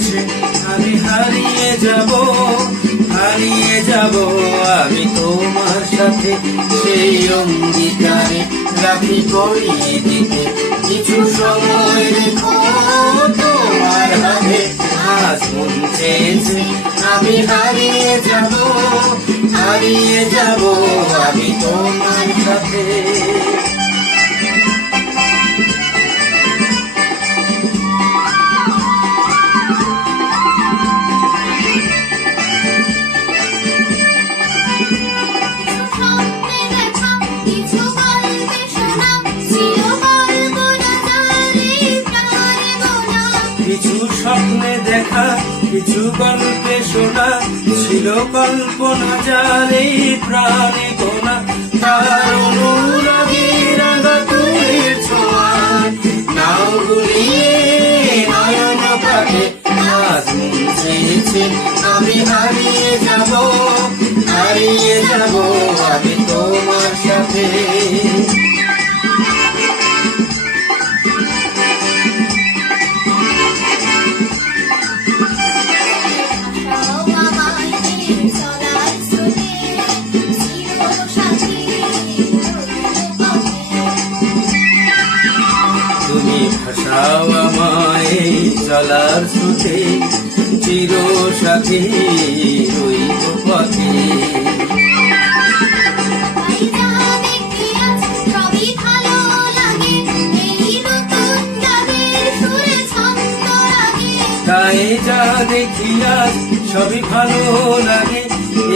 চেয়েছে আমি হারিয়ে যাব আমি তোমার সাথে সেই অঙ্গীকারে রাখি পরিয়ে দিতে কিছু সময় রেখো তোমার হাতে। আজ মন চেয়েছে আমি হারিয়ে যাব আমি তোমার সাথে। কিছু স্বপ্নে দেখা কিছু গল্পে শোনা ছিল কল্পনা যার এই প্রাণে গোনা, তার অনুরাগী রাঙা তুলির ছোঁয়া নাও গুলিয়ে নয়ন পাখে। আজ মন চেয়েছে আমি হারিয়ে যাব আমি তোমার সাথে। তুমি ভাসাও আমায় চলার স্রোতে, চির সাথী রইব পথে। তাই যা দেখি আজ সবই ভালো লাগে,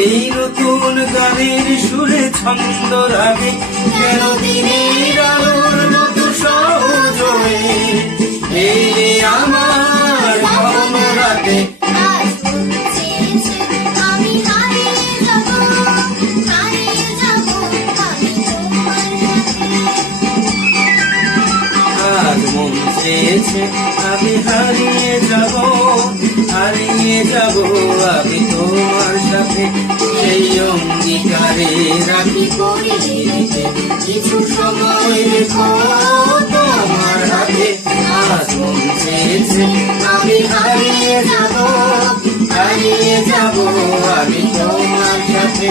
এই নতুন গানের সুরে ছন্দ রাগে। কেন দিনের আলোর মতো সহজ হয়ে এই আমার মন রাতে। আজ মন চেয়েছে আমি হারিয়ে যাব আমি তোমার সাথে সেই অঙ্গীকারে রাখি পরিয়ে কিছু সময় রেখো তোমার হাতে। আজ মন চেয়েছে আমি হারিয়ে যাব আমি তোমার সাথে।